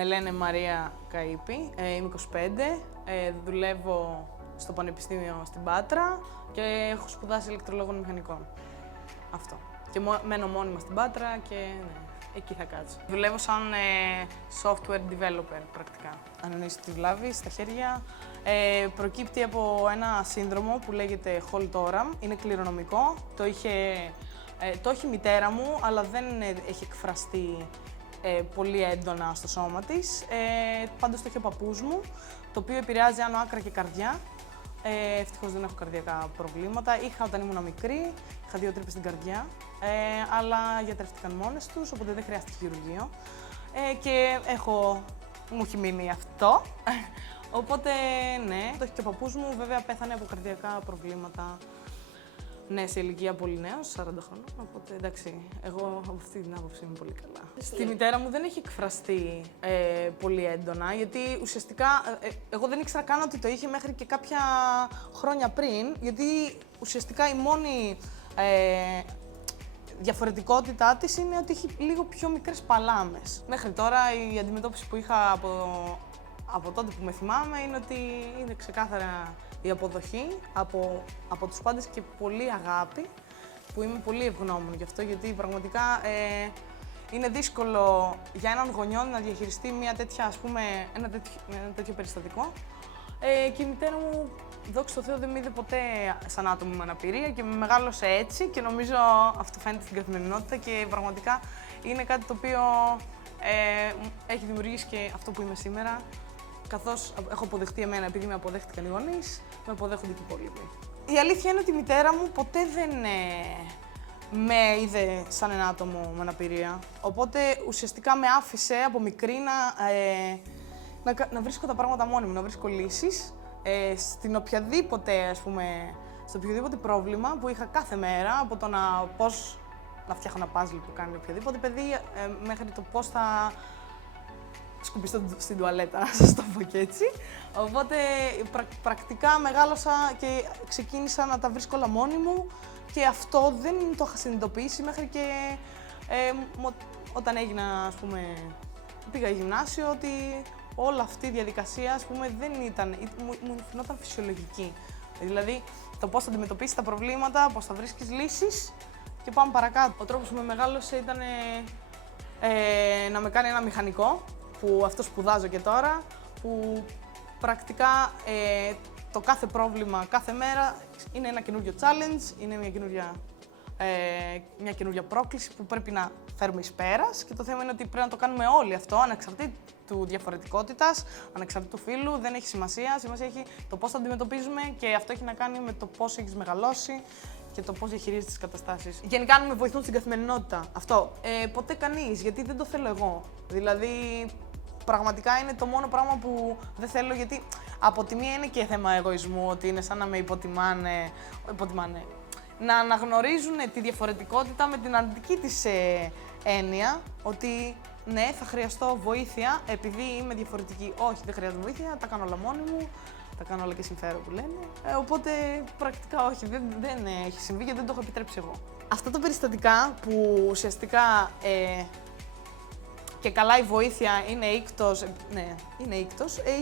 Με λένε Μαρία Καΐπη, είμαι 25, δουλεύω στο Πανεπιστήμιο στην Πάτρα και έχω σπουδάσει ηλεκτρολόγων μηχανικών. Αυτό. Και μένω μόνιμα στην Πάτρα και ναι, εκεί θα κάτσω. Δουλεύω σαν software developer πρακτικά. Αν εννοείς τη βλάβη στα χέρια, προκύπτει από ένα σύνδρομο που λέγεται Holt Oram, είναι κληρονομικό. Το έχει η μητέρα μου, αλλά δεν έχει εκφραστεί πολύ έντονα στο σώμα της. Πάντως το έχει ο παππούς μου, το οποίο επηρεάζει άνω άκρα και καρδιά. Ευτυχώς δεν έχω καρδιακά προβλήματα. Είχα όταν ήμουν μικρή, είχα 2 τρύπες στην καρδιά, αλλά γιατρεύτηκαν μόνες τους, οπότε δεν χρειάστηκε χειρουργείο. Και μου έχει μείνει αυτό. Οπότε ναι, το έχει και ο παππούς μου, βέβαια πέθανε από καρδιακά προβλήματα. Ναι, σε ηλικία πολύ νέος, 40 χρόνων, οπότε εντάξει, εγώ από αυτή την άποψη είμαι πολύ καλά. Στη μητέρα μου δεν έχει εκφραστεί πολύ έντονα, γιατί ουσιαστικά εγώ δεν ήξερα καν ότι το είχε μέχρι και κάποια χρόνια πριν, γιατί ουσιαστικά η μόνη διαφορετικότητά της είναι ότι έχει λίγο πιο μικρές παλάμες. Μέχρι τώρα η αντιμετώπιση που είχα από τότε που με θυμάμαι είναι ότι είναι ξεκάθαρα η αποδοχή από τους πάντες και πολύ αγάπη, που είμαι πολύ ευγνώμων γι' αυτό, γιατί πραγματικά είναι δύσκολο για έναν γονιό να διαχειριστεί ένα τέτοιο περιστατικό. Και η μητέρα μου, δόξα τω Θεώ, δεν με είδε ποτέ σαν άτομο με αναπηρία και με μεγάλωσε έτσι και νομίζω αυτό φαίνεται στην καθημερινότητα και πραγματικά είναι κάτι το οποίο έχει δημιουργήσει και αυτό που είμαι σήμερα. Καθώς έχω αποδεχτεί εμένα, επειδή με αποδέχτηκαν οι γονείς, με αποδέχονται και οι υπόλοιποι. Η αλήθεια είναι ότι η μητέρα μου ποτέ δεν με είδε σαν ένα άτομο με αναπηρία. Οπότε ουσιαστικά με άφησε από μικρή να βρίσκω τα πράγματα μόνη μου, να βρίσκω λύσεις στο οποιοδήποτε πρόβλημα που είχα κάθε μέρα, από το πώς να φτιάχνω ένα puzzle που κάνει οποιοδήποτε παιδί, μέχρι το πώς θα σκουπιστώ στην τουαλέτα, να σας το πω και έτσι. Οπότε πρακτικά μεγάλωσα και ξεκίνησα να τα βρίσκω όλα μόνη μου και αυτό δεν το είχα συνειδητοποιήσει μέχρι και όταν πήγα γυμνάσιο, ότι όλη αυτή η διαδικασία μου φαινόταν φυσιολογική. Δηλαδή το πώς θα αντιμετωπίσεις τα προβλήματα, πώς θα βρίσκεις λύσεις και πάμε παρακάτω. Ο τρόπος που με μεγάλωσε ήταν να με κάνει ένα μηχανικό, που αυτό σπουδάζω και τώρα, που πρακτικά το κάθε πρόβλημα, κάθε μέρα είναι ένα καινούριο challenge, είναι μια καινούργια πρόκληση που πρέπει να φέρουμε εις πέρας και το θέμα είναι ότι πρέπει να το κάνουμε όλοι αυτό, ανεξαρτήτου διαφορετικότητας, ανεξαρτήτου φύλου, δεν έχει σημασία. Σημασία έχει το πώς θα αντιμετωπίζουμε και αυτό έχει να κάνει με το πώς έχεις μεγαλώσει και το πώς διαχειρίζεσαι τις καταστάσεις. Γενικά, αν με βοηθούν στην καθημερινότητα. Αυτό. Ποτέ κανείς, γιατί δεν το θέλω εγώ. Δηλαδή, πραγματικά είναι το μόνο πράγμα που δεν θέλω, γιατί από τη μία είναι και θέμα εγωισμού, ότι είναι σαν να με υποτιμάνε, να αναγνωρίζουν τη διαφορετικότητα με την αρνητική της έννοια, ότι ναι, θα χρειαστώ βοήθεια επειδή είμαι διαφορετική. Όχι, δεν χρειάζομαι βοήθεια, τα κάνω όλα μόνη μου, τα κάνω όλα και συμφέρω που λένε. Οπότε πρακτικά όχι, δεν έχει συμβεί και δεν το έχω επιτρέψει εγώ. Αυτά τα περιστατικά που ουσιαστικά και καλά η βοήθεια είναι ήκτος,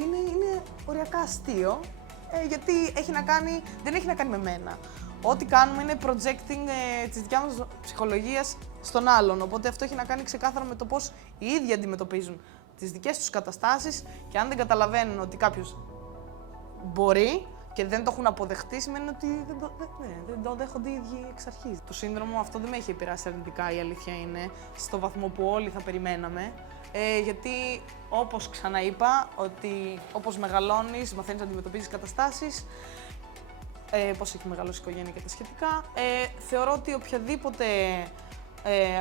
είναι οριακά αστείο, γιατί δεν έχει να κάνει με μένα. Ό,τι κάνουμε είναι projecting της δικιάς μας ψυχολογίας στον άλλον, οπότε αυτό έχει να κάνει ξεκάθαρα με το πώς οι ίδιοι αντιμετωπίζουν τις δικές τους καταστάσεις και αν δεν καταλαβαίνουν ότι κάποιος μπορεί και δεν το έχουν αποδεχτεί, σημαίνει ότι δεν το δέχονται οι ίδιοι εξ αρχής. Το σύνδρομο αυτό δεν με έχει επηρεάσει αρνητικά, η αλήθεια είναι, στο βαθμό που όλοι θα περιμέναμε. Γιατί, όπως ξαναείπα, ότι όπως μεγαλώνεις, μαθαίνεις να αντιμετωπίζεις καταστάσεις, πώς έχει μεγαλώσει η οικογένεια και τα σχετικά. Θεωρώ ότι οποιαδήποτε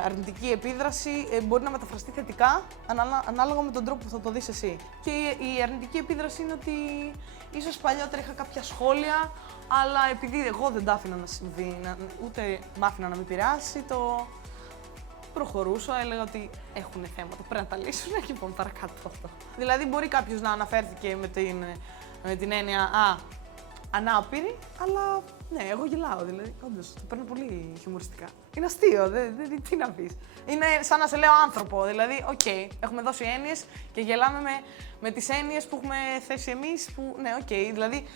αρνητική επίδραση μπορεί να μεταφραστεί θετικά, ανάλογα με τον τρόπο που θα το δεις εσύ. Και η αρνητική επίδραση είναι ότι ίσως παλιότερα είχα κάποια σχόλια, αλλά επειδή εγώ δεν τα άφηνα να συμβεί, ούτε μ' άφηνα να με επηρεάσει, το προχωρούσα, έλεγα ότι έχουν θέματα, πρέπει να τα λύσουν και πάμε παρακάτω από αυτό. Δηλαδή μπορεί κάποιος να αναφέρθηκε με την έννοια ανάπηρη, αλλά Ναι, εγώ γελάω δηλαδή. Όντως, το παίρνω πολύ χιουμοριστικά. Είναι αστείο, τι να πεις. Είναι σαν να σε λέω άνθρωπο. Δηλαδή, έχουμε δώσει έννοιες και γελάμε με τις έννοιες που έχουμε θέσει εμείς. Ναι, δηλαδή,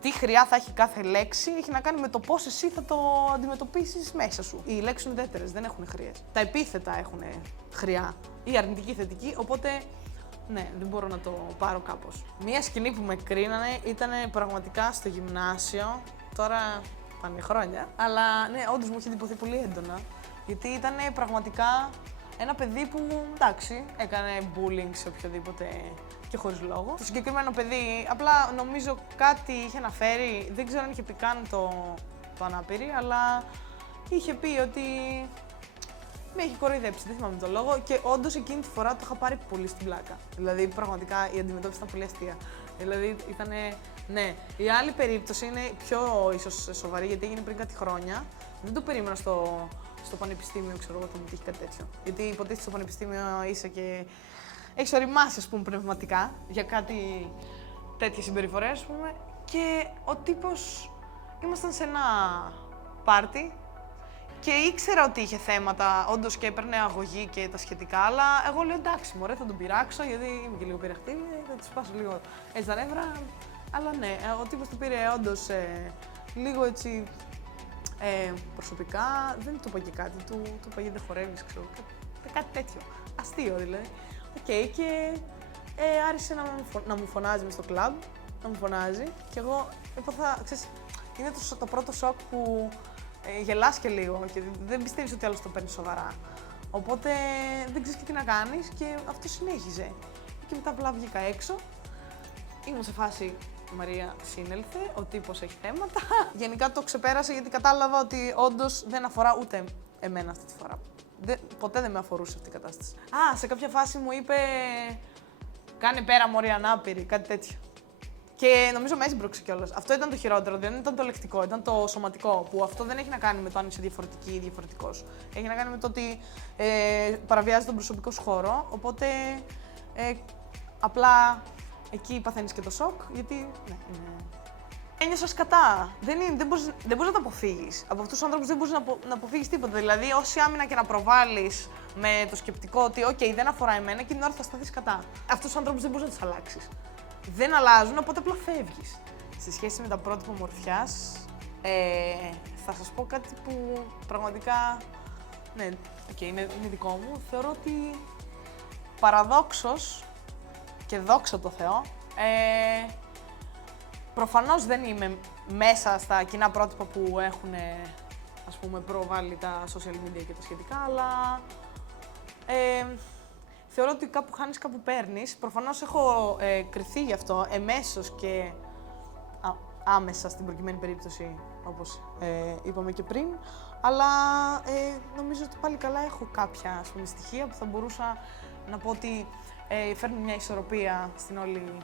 τι χρειά θα έχει κάθε λέξη έχει να κάνει με το πώς εσύ θα το αντιμετωπίσεις μέσα σου. Οι λέξεις είναι ουδέτερες, δεν έχουν χρειές. Τα επίθετα έχουν χρειά, ή αρνητική θετική, οπότε ναι, δεν μπορώ να το πάρω κάπως. Μία σκηνή που με κρίνανε ήταν πραγματικά στο γυμνάσιο. Τώρα πάνε χρόνια. Αλλά ναι, όντως μου είχε εντυπωθεί πολύ έντονα. Γιατί ήταν πραγματικά ένα παιδί που εντάξει, έκανε bullying σε οποιοδήποτε και χωρίς λόγο. Το συγκεκριμένο παιδί, απλά νομίζω κάτι είχε αναφέρει, δεν ξέρω αν είχε πει καν το ανάπηρη, αλλά είχε πει ότι με έχει κοροϊδέψει, δεν θυμάμαι τον λόγο και όντως εκείνη τη φορά το είχα πάρει πολύ στην πλάκα. Δηλαδή πραγματικά η αντιμετώπιση ήταν πολύ αστεία. Δηλαδή ήτανε, ναι. Η άλλη περίπτωση είναι πιο ίσως σοβαρή γιατί έγινε πριν κάτι χρόνια. Δεν το περίμενα στο πανεπιστήμιο, ξέρω εγώ, το μου τύχει κάτι τέτοιο. Γιατί υποτίθεται στο πανεπιστήμιο είσαι και έχεις οριμάσει, ας πούμε, πνευματικά για κάτι τέτοιες συμπεριφορές, ας πούμε. Και ο τύπος, ήμασταν σε ένα πάρτι και ήξερα ότι είχε θέματα, όντως και έπαιρνε αγωγή και τα σχετικά, αλλά εγώ λέω εντάξει, μωρέ, θα τον πειράξω, γιατί είμαι και λίγο πειραχτή, θα του σπάσω λίγο έτσι τα νεύρα. Αλλά ναι, ο τύπος του πήρε όντως λίγο έτσι προσωπικά, δεν του είπα και κάτι, του είπα γιατί δεν χορεύεις, ξέρω, κάτι τέτοιο, αστείο δηλαδή. Και άρχισε να μου φωνάζει μες στο κλαμπ, να μου φωνάζει και εγώ έπαθα, ξέρεις, είναι το πρώτο σοκ που γελάς και λίγο και δεν πιστεύεις ότι άλλος το παίρνει σοβαρά. Οπότε δεν ξέρεις και τι να κάνεις και αυτό συνέχιζε. Και μετά απλά βγήκα έξω, ήμουν σε φάση Μαρία, σύνελθε, ο τύπος έχει θέματα. Γενικά το ξεπέρασα γιατί κατάλαβα ότι όντως δεν αφορά ούτε εμένα αυτή τη φορά. Ποτέ δεν με αφορούσε αυτή η κατάσταση. Σε κάποια φάση μου είπε κάνε πέρα μωρή ανάπηρη, κάτι τέτοιο. Και νομίζω με έσπρωξε κιόλας. Αυτό ήταν το χειρότερο, δεν ήταν το λεκτικό, ήταν το σωματικό. Που αυτό δεν έχει να κάνει με το αν είσαι διαφορετική ή διαφορετικός. Έχει να κάνει με το ότι παραβιάζει τον προσωπικό σου χώρο. Οπότε απλά εκεί παθαίνεις και το σοκ, γιατί ναι, ένιωσα σκατά. Δεν μπορείς να το αποφύγεις. Από αυτούς τους ανθρώπους δεν μπορείς να αποφύγεις τίποτα. Δηλαδή, όση άμυνα και να προβάλλεις με το σκεπτικό ότι δεν αφορά εμένα, και την ώρα θα σταθείς κατά. Αυτούς τους ανθρώπους δεν μπορείς να τους αλλάξεις. Δεν αλλάζουν, οπότε απλά φεύγεις. Σε σχέση με τα πρότυπα ομορφιάς, θα σας πω κάτι που πραγματικά, ναι, είναι δικό μου. Θεωρώ ότι παραδόξως και δόξα τω Θεώ, προφανώς δεν είμαι μέσα στα κοινά πρότυπα που έχουν, ας πούμε, προβάλλει τα social media και τα σχετικά, αλλά θεωρώ ότι κάπου χάνεις, κάπου παίρνεις. Προφανώς έχω κριθεί γι' αυτό εμέσως και άμεσα στην προκειμένη περίπτωση, όπως είπαμε και πριν, αλλά νομίζω ότι πάλι καλά έχω κάποια, ας πούμε, στοιχεία που θα μπορούσα να πω ότι φέρνουν μια ισορροπία στην όλη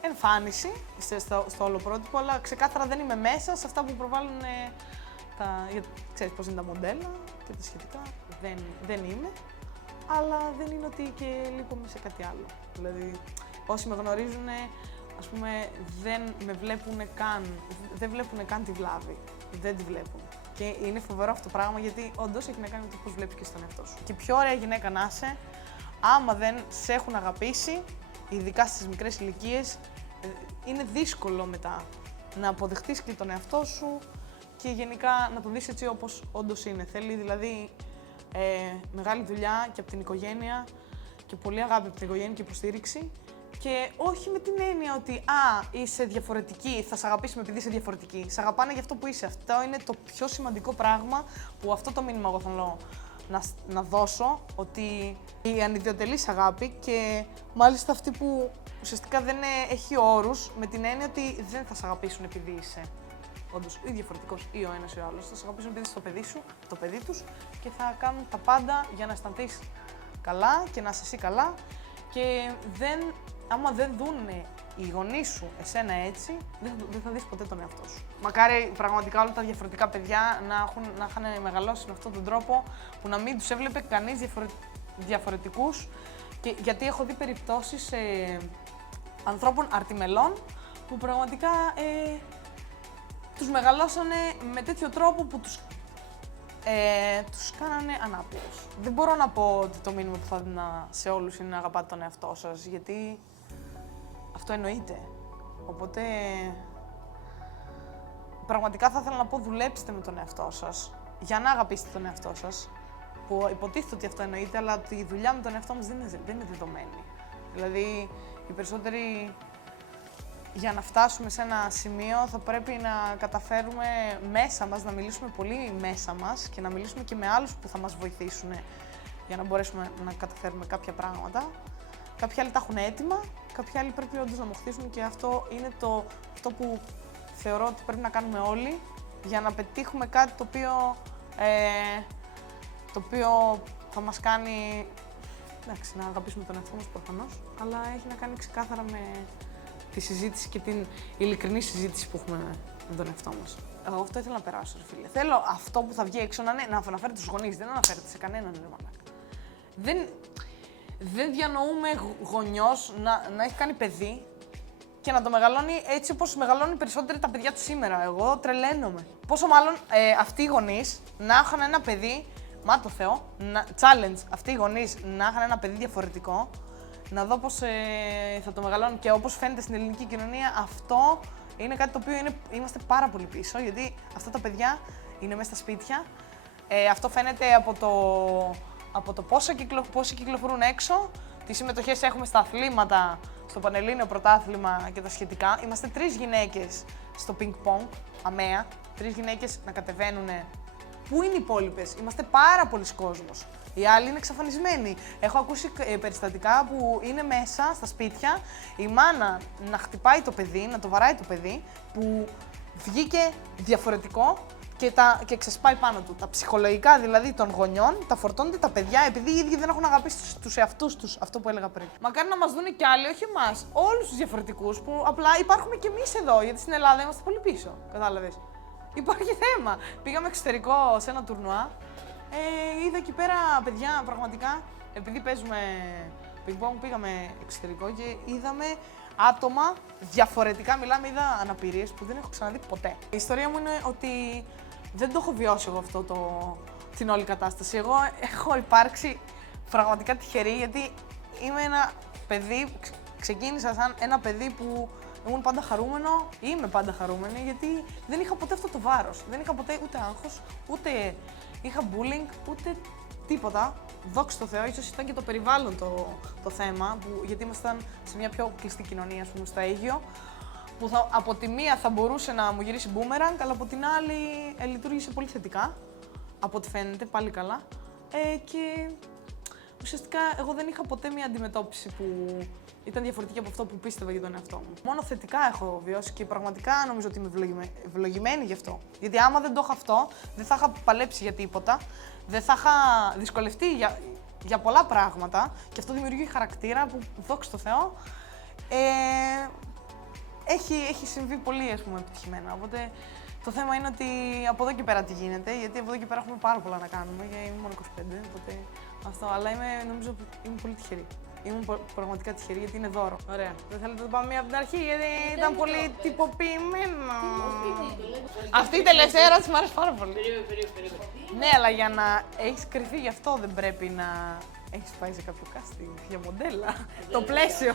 εμφάνιση, στο όλο πρότυπο, αλλά ξεκάθαρα δεν είμαι μέσα σε αυτά που προβάλλουν ξέρεις πώς είναι τα μοντέλα και τα σχετικά. Δεν είμαι, αλλά δεν είναι ότι και λείπομαι σε κάτι άλλο. Δηλαδή, όσοι με γνωρίζουν, ας πούμε, δεν βλέπουν καν τη βλάβη. Δεν τη βλέπουν. Και είναι φοβερό αυτό το πράγμα, γιατί όντως έχει να κάνει με το πώς βλέπεις και στον εαυτό σου. Και πιο ωραία γυναίκα να είσαι, άμα δεν σε έχουν αγαπήσει, ειδικά στις μικρές ηλικίες, είναι δύσκολο μετά να αποδεχτείς και τον εαυτό σου και γενικά να τον δεις έτσι όπως όντως είναι. Θέλει δηλαδή μεγάλη δουλειά και από την οικογένεια και πολύ αγάπη από την οικογένεια και υποστήριξη. Και όχι με την έννοια ότι είσαι διαφορετική, θα σε αγαπήσουμε επειδή είσαι διαφορετική. Σε αγαπάνε για αυτό που είσαι. Αυτό είναι το πιο σημαντικό πράγμα που αυτό το μήνυμα εγώ θέλω να δώσω, ότι η ανιδιοτελής αγάπη και μάλιστα αυτή που ουσιαστικά δεν έχει όρους, με την έννοια ότι δεν θα σε αγαπήσουν επειδή είσαι όντως ή διαφορετικός ή ο ένας ή ο άλλος. Θα σε αγαπήσουν επειδή είσαι το παιδί σου, το παιδί τους και θα κάνουν τα πάντα για να αισθανθείς καλά και να είσαι εσύ καλά. Και άμα δεν δουν οι γονείς σου εσένα έτσι, δεν θα δεις ποτέ τον εαυτό σου. Μακάρι πραγματικά όλα τα διαφορετικά παιδιά να είχαν μεγαλώσει με αυτόν τον τρόπο που να μην τους έβλεπε κανείς διαφορετικούς. Και, γιατί έχω δει περιπτώσεις ανθρώπων αρτιμελών που πραγματικά τους μεγαλώσανε με τέτοιο τρόπο που τους κάνανε ανάπηρους. Δεν μπορώ να πω ότι το μήνυμα που θα έδινα σε όλους είναι να αγαπάτε τον εαυτό σας, γιατί αυτό εννοείται. Οπότε, πραγματικά θα ήθελα να πω δουλέψτε με τον εαυτό σας, για να αγαπήσετε τον εαυτό σας, που υποτίθεται ότι αυτό εννοείται, αλλά η δουλειά με τον εαυτό μας δεν είναι δεδομένη. Δηλαδή, οι περισσότεροι για να φτάσουμε σε ένα σημείο θα πρέπει να καταφέρουμε μέσα μας, να μιλήσουμε πολύ μέσα μας και να μιλήσουμε και με άλλους που θα μας βοηθήσουν για να μπορέσουμε να καταφέρουμε κάποια πράγματα. Κάποιοι άλλοι τα έχουν έτοιμα, κάποιοι άλλοι πρέπει όντως να μοχθήσουν και αυτό είναι αυτό που θεωρώ ότι πρέπει να κάνουμε όλοι για να πετύχουμε κάτι το οποίο θα μας κάνει να αγαπήσουμε τον εαυτό μας προφανώς, αλλά έχει να κάνει ξεκάθαρα με τη συζήτηση και την ειλικρινή συζήτηση που έχουμε με τον εαυτό μας. Εγώ αυτό ήθελα να περάσω, ρε φίλε. Θέλω αυτό που θα βγει έξω να αναφέρεται στους γονείς, δεν αναφέρεται σε κανέναν, ρε μαλάκα. Δεν διανοούμε γονιός να έχει κάνει παιδί και να το μεγαλώνει έτσι όπως μεγαλώνουν οι περισσότεροι τα παιδιά του σήμερα. Εγώ τρελαίνομαι. Πόσο μάλλον αυτοί οι γονείς να είχαν ένα παιδί, μα το Θεό, challenge, αυτοί οι γονείς να είχαν ένα παιδί διαφορετικό, να δω πώς θα το μεγαλώνουν και όπως φαίνεται στην ελληνική κοινωνία, αυτό είναι κάτι το οποίο είμαστε πάρα πολύ πίσω, γιατί αυτά τα παιδιά είναι μέσα στα σπίτια. Αυτό φαίνεται από το πόσοι κυκλοφορούν έξω, τι συμμετοχές έχουμε στα αθλήματα, στο Πανελλήνιο Πρωτάθλημα και τα σχετικά. Είμαστε 3 γυναίκες στο πινκ-πονγκ, αμαία, 3 γυναίκες να κατεβαίνουν. Πού είναι οι υπόλοιπες? Είμαστε πάρα πολλοί κόσμος. Οι άλλοι είναι εξαφανισμένοι. Έχω ακούσει περιστατικά που είναι μέσα στα σπίτια, η μάνα να χτυπάει το παιδί, να το βαράει το παιδί, που βγήκε διαφορετικό και ξεσπάει πάνω του. Τα ψυχολογικά δηλαδή των γονιών τα φορτώνονται τα παιδιά επειδή οι ίδιοι δεν έχουν αγαπήσει τους εαυτούς τους, αυτό που έλεγα πριν. Μακάρι να μας δούνε κι άλλοι, όχι εμάς, όλους τους διαφορετικούς που απλά υπάρχουμε κι εμείς εδώ, γιατί στην Ελλάδα είμαστε πολύ πίσω. Κατάλαβες? Υπάρχει θέμα. Πήγαμε εξωτερικό σε ένα τουρνουά. Είδα εκεί πέρα παιδιά, πραγματικά, επειδή παίζουμε πινκ-πονγκ, πήγαμε εξωτερικό και είδαμε άτομα διαφορετικά. Είδα αναπηρίες που δεν έχω ξαναδεί ποτέ. Η ιστορία μου είναι ότι δεν το έχω βιώσει εγώ την όλη κατάσταση. Εγώ έχω υπάρξει πραγματικά τυχερή, γιατί είμαι ένα παιδί, ξεκίνησα σαν ένα παιδί που ήμουν πάντα χαρούμενο, είμαι πάντα χαρούμενη, γιατί δεν είχα ποτέ αυτό το βάρος. Δεν είχα ποτέ ούτε άγχος, ούτε είχα bullying, ούτε τίποτα. Δόξα τω Θεώ, ίσως ήταν και το περιβάλλον το θέμα, γιατί ήμασταν σε μια πιο κλειστή κοινωνία, ας πούμε, στο Αίγυο, που από τη μία θα μπορούσε να μου γυρίσει boomerang, αλλά από την άλλη λειτουργήσε πολύ θετικά, από ό,τι φαίνεται, πάλι καλά. Και ουσιαστικά εγώ δεν είχα ποτέ μια αντιμετώπιση που ήταν διαφορετική από αυτό που πίστευα για τον εαυτό μου. Μόνο θετικά έχω βιώσει και πραγματικά νομίζω ότι είμαι ευλογημένη γι' αυτό. Γιατί άμα δεν το είχα αυτό, δεν θα είχα παλέψει για τίποτα, δεν θα είχα δυσκολευτεί για πολλά πράγματα και αυτό δημιουργεί χαρακτήρα που, δόξα τω Θεώ, έχει συμβεί πολύ, ας πούμε, επιτυχημένα. Οπότε το θέμα είναι ότι από εδώ και πέρα τι γίνεται, γιατί από εδώ και πέρα έχουμε πάρα πολλά να κάνουμε, γιατί είμαι μόνο 25, οπότε αυτό. Αλλά νομίζω ότι είμαι πολύ τυχερή. Ήμουν πραγματικά τυχερή γιατί είναι δώρο. Ωραία. Δεν θέλετε να το πάμε μία από την αρχή, γιατί ήταν πολύ τυποποιημένο. Αυτή η τελευταία ερώτηση μου άρεσε πάρα πολύ. Ναι, αλλά για να έχεις κρυφεί γι' αυτό δεν πρέπει να έχεις πάει σε κάποιο casting για μοντέλα. Το πλαίσιο.